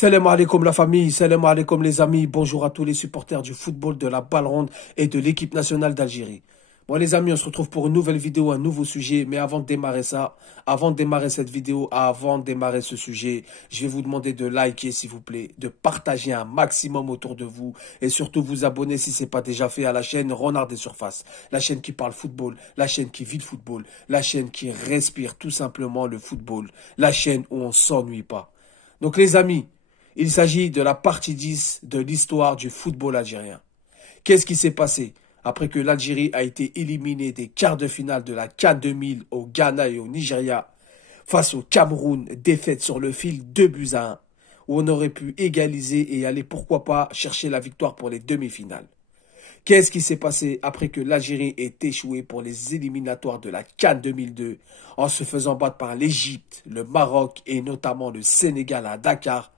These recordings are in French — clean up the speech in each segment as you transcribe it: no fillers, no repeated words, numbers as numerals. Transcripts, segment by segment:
Salam alaikum la famille, salam alaikum les amis, bonjour à tous les supporters du football, de la balle ronde et de l'équipe nationale d'Algérie. Bon les amis, on se retrouve pour une nouvelle vidéo, un nouveau sujet, mais avant de démarrer ça, avant de démarrer cette vidéo, avant de démarrer ce sujet, je vais vous demander de liker s'il vous plaît, de partager un maximum autour de vous et surtout vous abonner si ce n'est pas déjà fait à la chaîne Renard des Surfaces, la chaîne qui parle football, la chaîne qui vit le football, la chaîne qui respire tout simplement le football, la chaîne où on ne s'ennuie pas. Donc les amis, il s'agit de la partie 10 de l'histoire du football algérien. Qu'est-ce qui s'est passé après que l'Algérie a été éliminée des quarts de finale de la CAN 2000 au Ghana et au Nigeria face au Cameroun, défaite sur le fil 2-1, où on aurait pu égaliser et aller pourquoi pas chercher la victoire pour les demi-finales. Qu'est-ce qui s'est passé après que l'Algérie ait échoué pour les éliminatoires de la CAN 2002 en se faisant battre par l'Égypte, le Maroc et notamment le Sénégal à Dakar?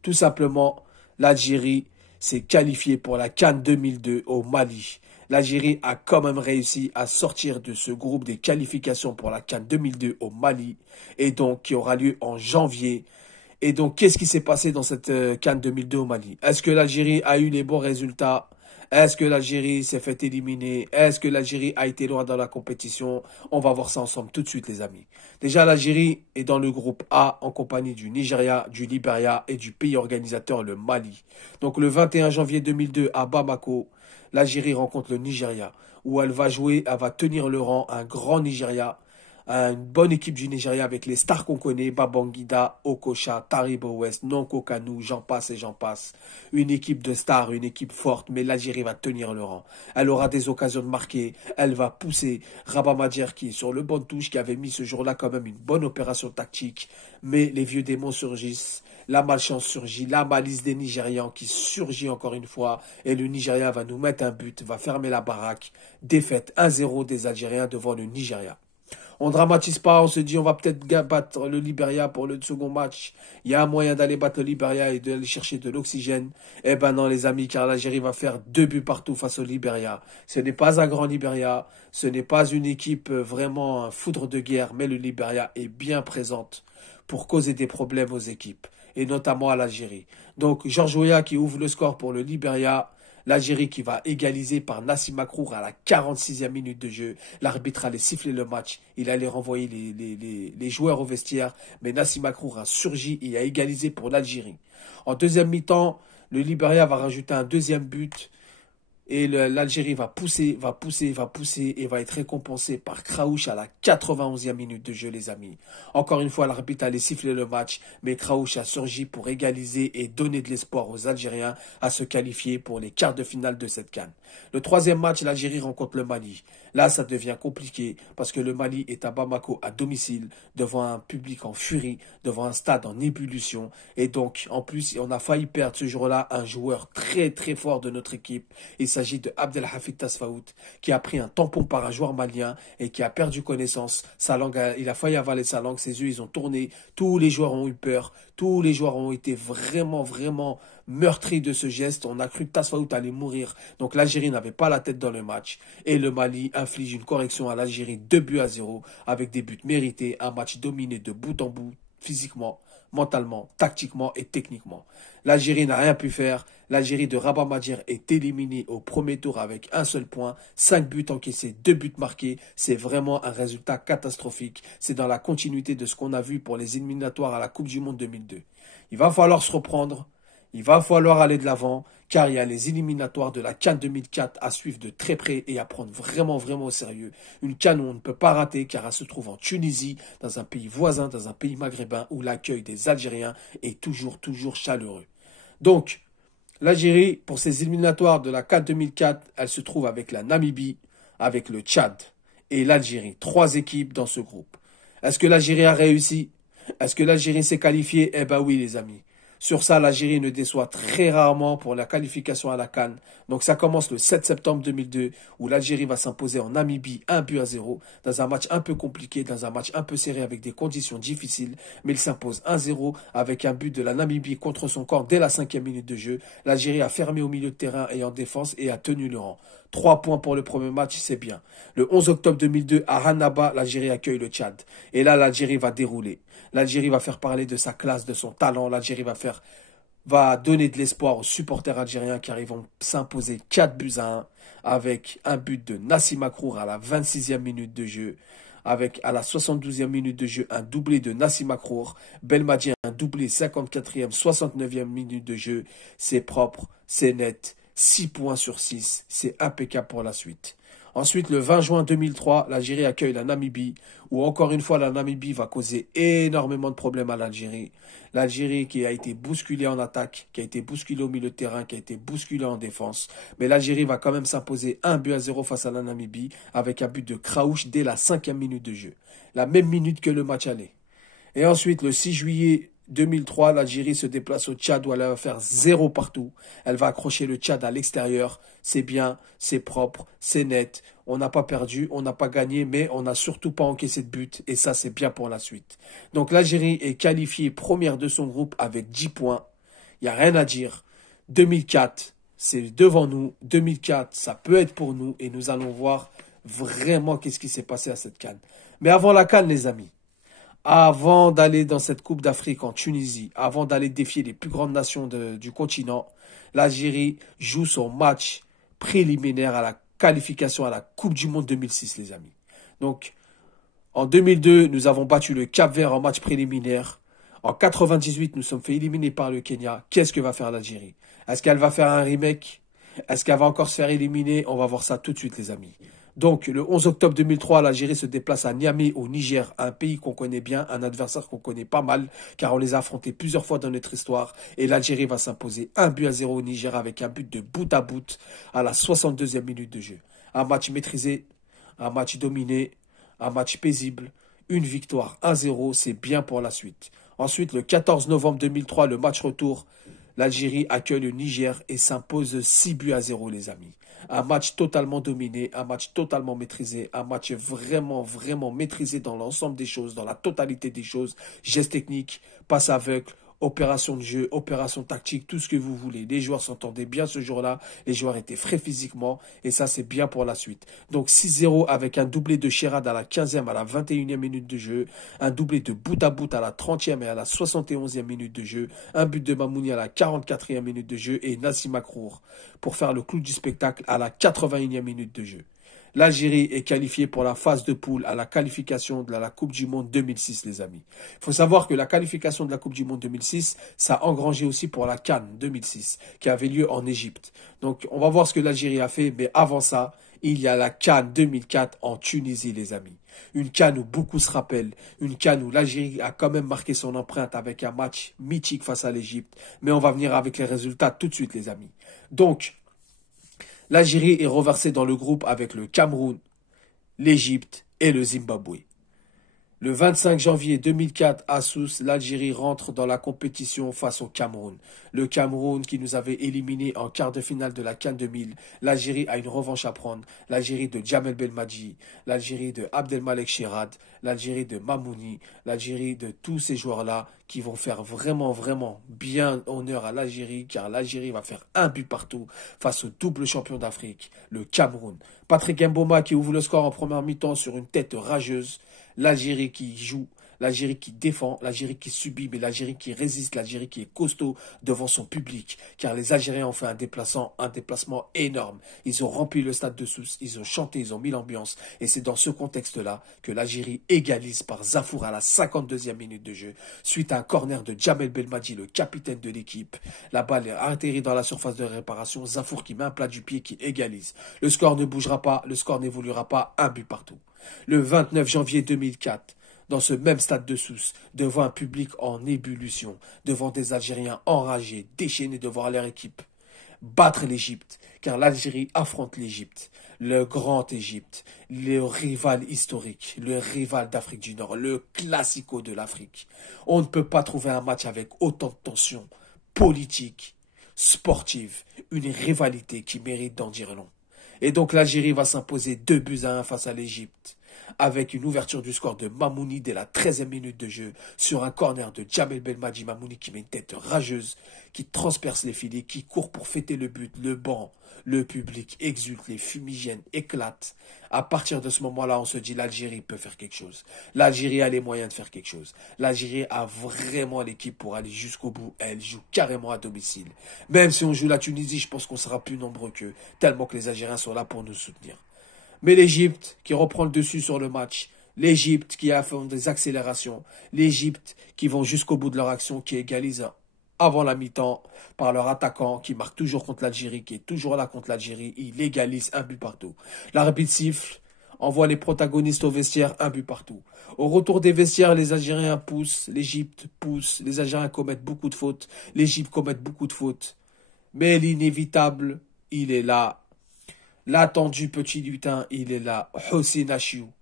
Tout simplement, l'Algérie s'est qualifiée pour la CAN 2002 au Mali. L'Algérie a quand même réussi à sortir de ce groupe des qualifications pour la CAN 2002 au Mali et donc qui aura lieu en janvier. Et donc, qu'est-ce qui s'est passé dans cette CAN 2002 au Mali? Est-ce que l'Algérie a eu les bons résultats? Est-ce que l'Algérie s'est fait éliminer? Est-ce que l'Algérie a été loin dans la compétition? On va voir ça ensemble tout de suite, les amis. Déjà, l'Algérie est dans le groupe A en compagnie du Nigeria, du Libéria et du pays organisateur, le Mali. Donc, le 21 janvier 2002 à Bamako, l'Algérie rencontre le Nigeria, où elle va jouer, elle va tenir le rang, un grand Nigeria, une bonne équipe du Nigeria avec les stars qu'on connaît, Babangida, Okocha, Taribo West, Nonko Kanu, j'en passe et j'en passe. Une équipe de stars, une équipe forte, mais l'Algérie va tenir le rang. Elle aura des occasions de marquer, elle va pousser Rabat Madjer qui est sur le banc de touche, qui avait mis ce jour-là quand même une bonne opération tactique, mais les vieux démons surgissent. La malchance surgit, la malice des Nigérians qui surgit encore une fois et le Nigeria va nous mettre un but, va fermer la baraque. Défaite 1-0 des Algériens devant le Nigeria. On dramatise pas, on se dit on va peut-être battre le Libéria pour le second match. Il y a un moyen d'aller battre le Libéria et d'aller chercher de l'oxygène. Eh ben non les amis, car l'Algérie va faire 2 buts partout face au Libéria. Ce n'est pas un grand Libéria, ce n'est pas une équipe vraiment un foudre de guerre, mais le Libéria est bien présente pour causer des problèmes aux équipes, et notamment à l'Algérie. Donc Georges Weah qui ouvre le score pour le Libéria. L'Algérie qui va égaliser par Nassim Makrour à la 46e minute de jeu. L'arbitre allait siffler le match. Il allait renvoyer les joueurs au vestiaire. Mais Nassim Makrour a surgi et a égalisé pour l'Algérie. En deuxième mi-temps, le Libéria va rajouter un deuxième but. Et l'Algérie va pousser et va être récompensée par Kraouch à la 91e minute de jeu, les amis. Encore une fois, l'arbitre allait siffler le match, mais Kraouch a surgi pour égaliser et donner de l'espoir aux Algériens à se qualifier pour les quarts de finale de cette CAN. Le troisième match, l'Algérie rencontre le Mali. Là, ça devient compliqué parce que le Mali est à Bamako à domicile, devant un public en furie, devant un stade en ébullition. Et donc, en plus, on a failli perdre ce jour-là un joueur très très fort de notre équipe. Il s'agit de Abdelhafid Tasfaout, qui a pris un tampon par un joueur malien et qui a perdu connaissance. Sa langue, il a failli avaler sa langue, ses yeux, ils ont tourné. Tous les joueurs ont eu peur. Tous les joueurs ont été vraiment meurtris de ce geste. On a cru que Tasfaout allait mourir. Donc l'Algérie n'avait pas la tête dans le match. Et le Mali inflige une correction à l'Algérie 2-0 avec des buts mérités. Un match dominé de bout en bout, physiquement, mentalement, tactiquement et techniquement. L'Algérie n'a rien pu faire. L'Algérie de Rabat Madjer est éliminée au premier tour avec un seul point. 5 buts encaissés, 2 buts marqués. C'est vraiment un résultat catastrophique. C'est dans la continuité de ce qu'on a vu pour les éliminatoires à la Coupe du Monde 2002. Il va falloir se reprendre. Il va falloir aller de l'avant, car il y a les éliminatoires de la CAN 2004 à suivre de très près et à prendre vraiment au sérieux. Une CAN où on ne peut pas rater, car elle se trouve en Tunisie, dans un pays voisin, dans un pays maghrébin, où l'accueil des Algériens est toujours chaleureux. Donc, l'Algérie, pour ces éliminatoires de la CAN 2004, elle se trouve avec la Namibie, avec le Tchad et l'Algérie. 3 équipes dans ce groupe. Est-ce que l'Algérie a réussi? Est-ce que l'Algérie s'est qualifiée? Eh ben oui, les amis. Sur ça, l'Algérie ne déçoit très rarement pour la qualification à la CAN. Donc ça commence le 7 septembre 2002 où l'Algérie va s'imposer en Namibie 1-0 dans un match un peu compliqué, dans un match un peu serré avec des conditions difficiles. Mais il s'impose 1-0 avec un but de la Namibie contre son corps dès la 5e minute de jeu. L'Algérie a fermé au milieu de terrain et en défense et a tenu le rang. 3 points pour le premier match, c'est bien. Le 11 octobre 2002, à Hannaba, l'Algérie accueille le Tchad. Et là, l'Algérie va dérouler. L'Algérie va faire parler de sa classe, de son talent. L'Algérie va donner de l'espoir aux supporters algériens car ils vont s'imposer 4-1 avec un but de Nassim Makrour à la 26e minute de jeu. Avec à la 72e minute de jeu un doublé de Nassim Makrour. Belmadi un doublé 54e, 69e minute de jeu. C'est propre, c'est net. 6 points sur 6. C'est impeccable pour la suite. Ensuite, le 20 juin 2003, l'Algérie accueille la Namibie, où encore une fois la Namibie va causer énormément de problèmes à l'Algérie. L'Algérie qui a été bousculée en attaque, qui a été bousculée au milieu de terrain, qui a été bousculée en défense. Mais l'Algérie va quand même s'imposer 1-0 face à la Namibie, avec un but de Kraouch dès la 5e minute de jeu. La même minute que le match aller. Et ensuite, le 6 juillet 2003, l'Algérie se déplace au Tchad où elle va faire 0 partout. Elle va accrocher le Tchad à l'extérieur. C'est bien, c'est propre, c'est net. On n'a pas perdu, on n'a pas gagné, mais on n'a surtout pas encaissé de but. Et ça, c'est bien pour la suite. Donc l'Algérie est qualifiée première de son groupe avec 10 points. Il n'y a rien à dire. 2004, c'est devant nous. 2004, ça peut être pour nous. Et nous allons voir vraiment qu'est-ce qui s'est passé à cette CAN. Mais avant la CAN, les amis. Avant d'aller dans cette Coupe d'Afrique en Tunisie, avant d'aller défier les plus grandes nations du continent, l'Algérie joue son match préliminaire à la qualification à la Coupe du Monde 2006, les amis. Donc, en 2002, nous avons battu le Cap-Vert en match préliminaire. En 98, nous sommes fait éliminer par le Kenya. Qu'est-ce que va faire l'Algérie? Est-ce qu'elle va faire un remake? Est-ce qu'elle va encore se faire éliminer? On va voir ça tout de suite, les amis. Donc, le 11 octobre 2003, l'Algérie se déplace à Niamey, au Niger, un pays qu'on connaît bien, un adversaire qu'on connaît pas mal, car on les a affrontés plusieurs fois dans notre histoire. Et l'Algérie va s'imposer 1-0 au Niger avec un but de bout à bout à la 62e minute de jeu. Un match maîtrisé, un match dominé, un match paisible, une victoire 1-0, c'est bien pour la suite. Ensuite, le 14 novembre 2003, le match retour, l'Algérie accueille le Niger et s'impose 6-0, les amis. Un match totalement dominé, un match totalement maîtrisé, un match vraiment, vraiment maîtrisé dans l'ensemble des choses, dans la totalité des choses. Gestes techniques, passe aveugle, opération de jeu, opération tactique, tout ce que vous voulez. Les joueurs s'entendaient bien ce jour-là, les joueurs étaient frais physiquement et ça c'est bien pour la suite. Donc 6-0 avec un doublé de Chérad à la 15e, à la 21e minute de jeu, un doublé de bout à bout à la 30e et à la 71e minute de jeu, un but de Mamouni à la 44e minute de jeu et Nassim Makrour pour faire le clou du spectacle à la 81e minute de jeu. L'Algérie est qualifiée pour la phase de poule à la qualification de la Coupe du Monde 2006, les amis. Il faut savoir que la qualification de la Coupe du Monde 2006, ça a engrangé aussi pour la CAN 2006, qui avait lieu en Égypte. Donc, on va voir ce que l'Algérie a fait, mais avant ça, il y a la CAN 2004 en Tunisie, les amis. Une CAN où beaucoup se rappellent, une CAN où l'Algérie a quand même marqué son empreinte avec un match mythique face à l'Égypte. Mais on va venir avec les résultats tout de suite, les amis. Donc, l'Algérie est reversée dans le groupe avec le Cameroun, l'Égypte et le Zimbabwe. Le 25 janvier 2004, à Sousse, l'Algérie rentre dans la compétition face au Cameroun. Le Cameroun qui nous avait éliminés en quart de finale de la CAN 2000. L'Algérie a une revanche à prendre. L'Algérie de Djamel Belmadi, l'Algérie de Abdelmalek Chérad, l'Algérie de Mamouni, l'Algérie de tous ces joueurs-là qui vont faire vraiment, vraiment bien honneur à l'Algérie, car l'Algérie va faire un but partout face au double champion d'Afrique, le Cameroun. Patrick Mboma qui ouvre le score en première mi-temps sur une tête rageuse. L'Algérie qui joue, l'Algérie qui défend, l'Algérie qui subit, mais l'Algérie qui résiste, l'Algérie qui est costaud devant son public. Car les Algériens ont fait un déplacement énorme. Ils ont rempli le stade de Sousse, ils ont chanté, ils ont mis l'ambiance. Et c'est dans ce contexte-là que l'Algérie égalise par Zafour à la 52e minute de jeu. Suite à un corner de Djamel Belmadi, le capitaine de l'équipe. La balle est atterrie dans la surface de réparation. Zafour qui met un plat du pied qui égalise. Le score ne bougera pas, le score n'évoluera pas, un but partout. Le 29 janvier 2004, dans ce même stade de Sousse, devant un public en ébullition, devant des Algériens enragés, déchaînés de voir leur équipe battre l'Égypte, car l'Algérie affronte l'Égypte, le grand Égypte, le rival historique, le rival d'Afrique du Nord, le classico de l'Afrique. On ne peut pas trouver un match avec autant de tension politique, sportive, une rivalité qui mérite d'en dire long. Et donc l'Algérie va s'imposer 2-1 face à l'Égypte. avec une ouverture du score de Mamouni dès la 13e minute de jeu sur un corner de Djamel Belmadi. Mamouni qui met une tête rageuse, qui transperce les filets, qui court pour fêter le but, le banc, le public exulte, les fumigènes éclatent. À partir de ce moment-là, on se dit l'Algérie peut faire quelque chose. L'Algérie a les moyens de faire quelque chose. L'Algérie a vraiment l'équipe pour aller jusqu'au bout. Elle joue carrément à domicile. Même si on joue la Tunisie, je pense qu'on sera plus nombreux qu'eux, tellement que les Algériens sont là pour nous soutenir. Mais l'Égypte qui reprend le dessus sur le match, l'Égypte qui a fait des accélérations, l'Égypte qui vont jusqu'au bout de leur action, qui égalise avant la mi-temps par leur attaquant qui marque toujours contre l'Algérie, qui est toujours là contre l'Algérie, il égalise un but partout. L'arbitre siffle, envoie les protagonistes au vestiaire, un but partout. Au retour des vestiaires, les Algériens poussent, l'Égypte pousse, les Algériens commettent beaucoup de fautes, l'Égypte commet beaucoup de fautes. Mais l'inévitable, il est là. L'attendu petit lutin, il est là. Hossein Achiou,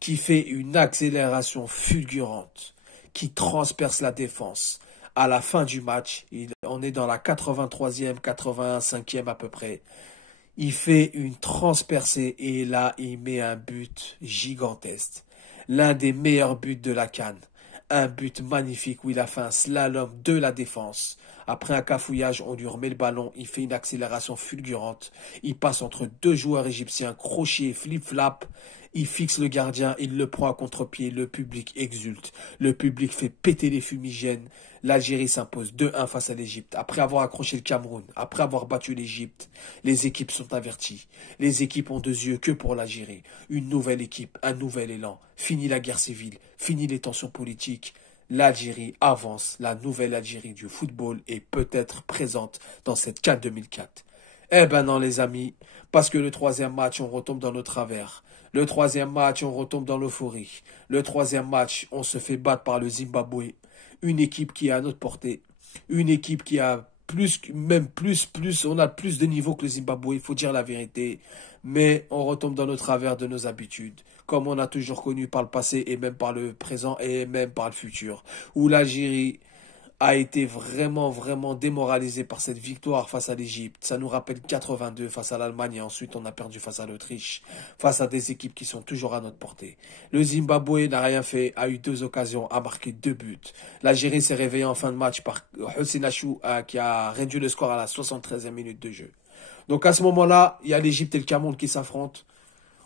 qui fait une accélération fulgurante, qui transperce la défense. À la fin du match, on est dans la 83e, 85e à peu près. Il fait une transpercée et là, il met un but gigantesque. L'un des meilleurs buts de la CAN. Un but magnifique où il a fait un slalom de la défense. Après un cafouillage, on lui remet le ballon. Il fait une accélération fulgurante. Il passe entre deux joueurs égyptiens, crochet, flip-flap. Il fixe le gardien, il le prend à contre-pied. Le public exulte. Le public fait péter les fumigènes. L'Algérie s'impose 2-1 face à l'Égypte. Après avoir accroché le Cameroun, après avoir battu l'Égypte, les équipes sont averties. Les équipes ont deux yeux que pour l'Algérie. Une nouvelle équipe, un nouvel élan. Fini la guerre civile, fini les tensions politiques. L'Algérie avance, la nouvelle Algérie du football est peut-être présente dans cette CAN 2004. Eh ben non les amis, parce que le troisième match, on retombe dans nos travers. Le troisième match, on retombe dans l'euphorie. Le troisième match, on se fait battre par le Zimbabwe. Une équipe qui est à notre portée. Une équipe qui a on a plus de niveau que le Zimbabwe, il faut dire la vérité. Mais on retombe dans nos travers de nos habitudes, comme on a toujours connu par le passé et même par le présent et même par le futur, où l'Algérie a été vraiment démoralisée par cette victoire face à l'Égypte. Ça nous rappelle 82 face à l'Allemagne et ensuite on a perdu face à l'Autriche, face à des équipes qui sont toujours à notre portée. Le Zimbabwe n'a rien fait, a eu deux occasions, a marqué deux buts. L'Algérie s'est réveillée en fin de match par Hossein Achiou qui a réduit le score à la 73e minute de jeu. Donc à ce moment-là, il y a l'Égypte et le Cameroun qui s'affrontent.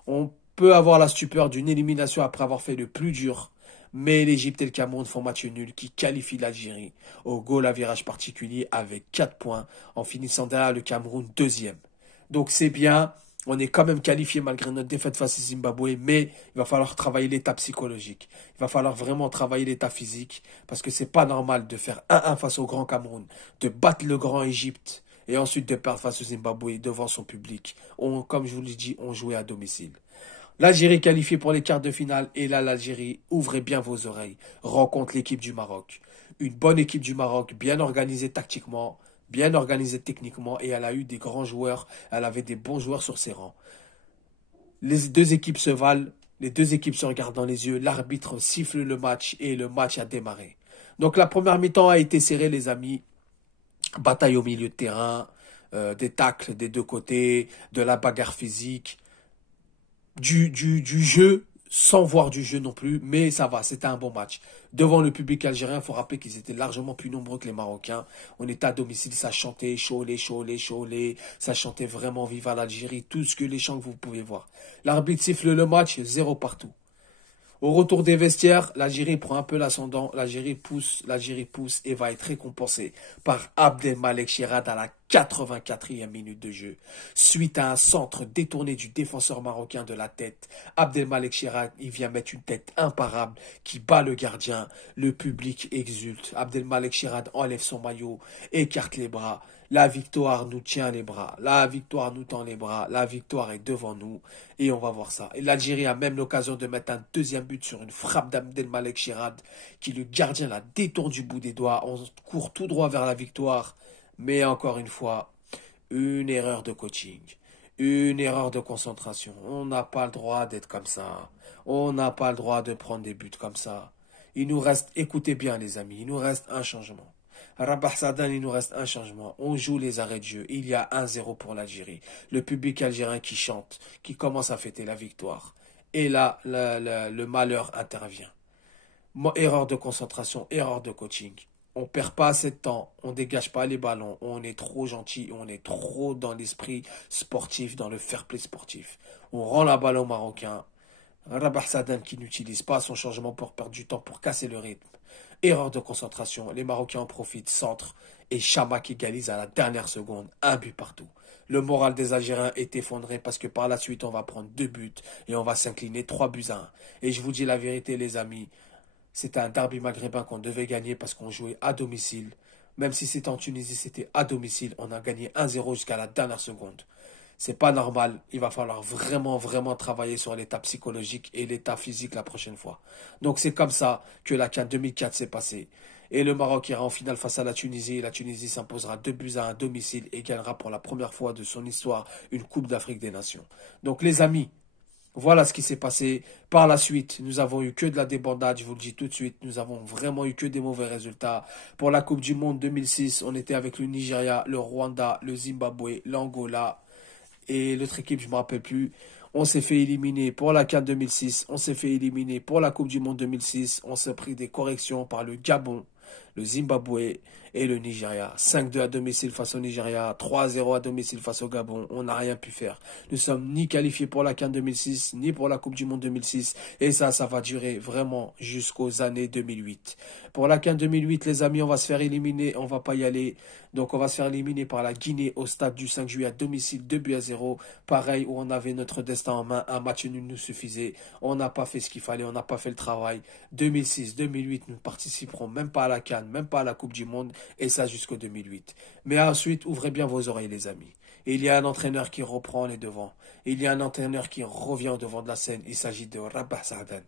On peut avoir la stupeur d'une élimination après avoir fait le plus dur. Mais l'Égypte et le Cameroun font match nul qui qualifie l'Algérie au goal à virage particulier avec 4 points en finissant derrière le Cameroun deuxième. Donc c'est bien, on est quand même qualifié malgré notre défaite face au Zimbabwe, mais il va falloir travailler l'état psychologique. Il va falloir vraiment travailler l'état physique parce que c'est pas normal de faire 1-1 face au grand Cameroun, de battre le grand Égypte et ensuite de perdre face au Zimbabwe devant son public. Comme je vous l'ai dit, on jouait à domicile. L'Algérie qualifiée pour les quarts de finale et là l'Algérie, ouvrez bien vos oreilles, rencontre l'équipe du Maroc. Une bonne équipe du Maroc, bien organisée tactiquement, bien organisée techniquement et elle a eu des grands joueurs, elle avait des bons joueurs sur ses rangs. Les deux équipes se valent, les deux équipes se regardent dans les yeux, l'arbitre siffle le match et le match a démarré. Donc la première mi-temps a été serrée les amis, bataille au milieu de terrain, des tacles des deux côtés, de la bagarre physique. Du jeu, sans voir du jeu non plus, mais ça va, c'était un bon match. Devant le public algérien, il faut rappeler qu'ils étaient largement plus nombreux que les Marocains. On était à domicile, ça chantait Cholet, ça chantait vraiment Viva l'Algérie, tout ce que les chants que vous pouvez voir. L'arbitre siffle le match, 0 partout. Au retour des vestiaires, l'Algérie prend un peu l'ascendant, l'Algérie pousse et va être récompensée par Abdelmalek Chirad à la 84e minute de jeu. Suite à un centre détourné du défenseur marocain de la tête, Abdelmalek Chirad, il vient mettre une tête imparable qui bat le gardien. Le public exulte. Abdelmalek Chirad enlève son maillot, écarte les bras. La victoire nous tient les bras, la victoire nous tend les bras, la victoire est devant nous et on va voir ça. Et l'Algérie a même l'occasion de mettre un deuxième but sur une frappe d'Abdelmalek Chirad qui le gardien la détourne du bout des doigts. On court tout droit vers la victoire, mais encore une fois, une erreur de coaching, une erreur de concentration. On n'a pas le droit d'être comme ça, on n'a pas le droit de prendre des buts comme ça. Il nous reste, écoutez bien les amis, il nous reste un changement. Rabah Sadan, il nous reste un changement. On joue les arrêts de jeu. Il y a 1-0 pour l'Algérie. Le public algérien qui chante, qui commence à fêter la victoire. Et là, le malheur intervient. Erreur de concentration, erreur de coaching. On perd pas assez de temps, on dégage pas les ballons, on est trop gentil, on est trop dans l'esprit sportif, dans le fair play sportif. On rend la balle au Marocain. Rabah Sadan qui n'utilise pas son changement pour perdre du temps, pour casser le rythme. Erreur de concentration, les Marocains en profitent, centre, et Chamakh égalise à la dernière seconde, un but partout. Le moral des Algériens est effondré parce que par la suite on va prendre 2 buts et on va s'incliner 3-1. Et je vous dis la vérité les amis, c'était un derby maghrébin qu'on devait gagner parce qu'on jouait à domicile. Même si c'était en Tunisie, c'était à domicile. On a gagné 1-0 jusqu'à la dernière seconde. C'est pas normal. Il va falloir vraiment travailler sur l'état psychologique et l'état physique la prochaine fois. Donc c'est comme ça que la CAN 2004 s'est passée. Et le Maroc ira en finale face à la Tunisie. Et la Tunisie s'imposera 2-1 à domicile et gagnera pour la première fois de son histoire une Coupe d'Afrique des Nations. Donc les amis, voilà ce qui s'est passé. Par la suite, nous avons eu que de la débandade, je vous le dis tout de suite. Nous avons vraiment eu que des mauvais résultats. Pour la Coupe du Monde 2006, on était avec le Nigeria, le Rwanda, le Zimbabwe, l'Angola et l'autre équipe, je ne me rappelle plus. On s'est fait éliminer pour la CAN 2006. On s'est fait éliminer pour la Coupe du Monde 2006. On s'est pris des corrections par le Gabon, le Zimbabwe et le Nigeria. 5-2 à domicile face au Nigeria, 3-0 à domicile face au Gabon. On n'a rien pu faire. Nous sommes ni qualifiés pour la CAN 2006, ni pour la Coupe du Monde 2006. Et ça va durer vraiment jusqu'aux années 2008. Pour la CAN 2008, les amis, on va se faire éliminer. On va pas y aller. Donc on va se faire éliminer par la Guinée au stade du 5 juillet à domicile, 2-0. Pareil, où on avait notre destin en main. Un match nul nous suffisait. On n'a pas fait ce qu'il fallait. On n'a pas fait le travail. 2006, 2008, nous ne participerons même pas à la CAN, même pas à la Coupe du Monde. Et ça jusqu'au 2008. Mais ensuite, ouvrez bien vos oreilles, les amis. Il y a un entraîneur qui reprend les devants. Il y a un entraîneur qui revient au devant de la scène. Il s'agit de Rabah Sadan,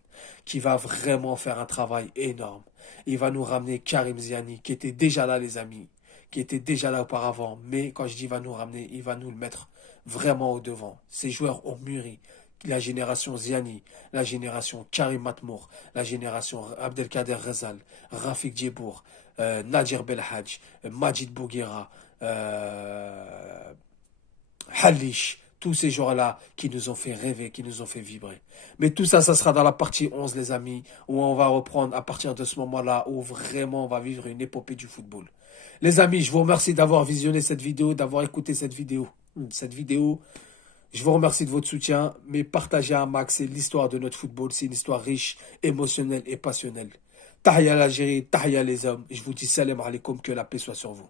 qui va vraiment faire un travail énorme. Il va nous ramener Karim Ziani, qui était déjà là, les amis, qui était déjà là auparavant. Mais quand je dis il va nous ramener, il va nous le mettre vraiment au devant. Ces joueurs ont mûri. La génération Ziani, la génération Karim Matmour, la génération Abdelkader Rezal, Rafik Djebour, Nadir Belhadj, Majid Bouguera, Halish, tous ces joueurs-là qui nous ont fait rêver, qui nous ont fait vibrer. Mais tout ça, ça sera dans la partie 11, les amis, où on va reprendre à partir de ce moment-là, où vraiment on va vivre une épopée du football. Les amis, je vous remercie d'avoir visionné cette vidéo, d'avoir écouté cette vidéo. Je vous remercie de votre soutien, mais partagez un max, c'est l'histoire de notre football, c'est une histoire riche, émotionnelle et passionnelle. Tahia l'Algérie, tahia les hommes, je vous dis salam alaikum, que la paix soit sur vous.